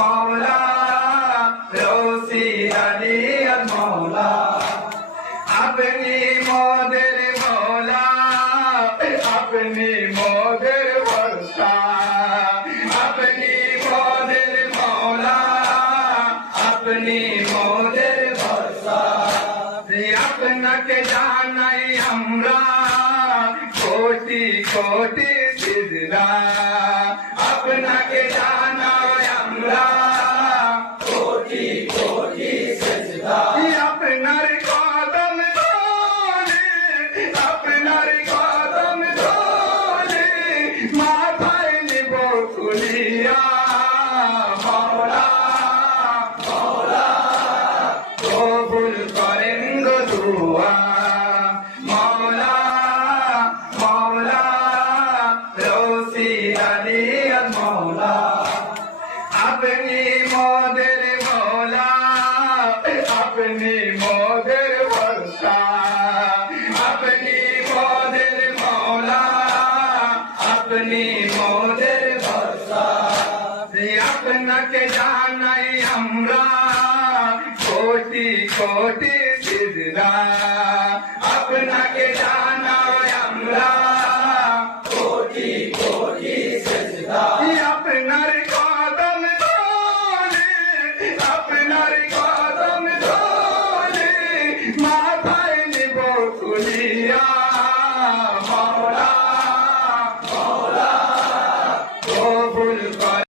मौला रोसी अली मौला अपनी मोदर मौला अपनी मोदर वर्षा अपनी मोदर मौला अपनी मोदर वर्षा আপনাকে জানাই আমরা কোটি কোটি সিজদা আপনাকে জানাই আমরা কোটি কোটি সিজদা আপনার কদম ধরে আপনার কদম ধরে মাথায় নিব তুলিয়া মওলা মওলা কবুল করেন গো দুআ মওলা মওলা রোসি আলী মওলা अपनी मोदर मौला अपनी मोदर वर्षा अपनी मोदर मौला अपनी मोदर वर्षा আপনাকে জানাই আমরা কোটি কোটি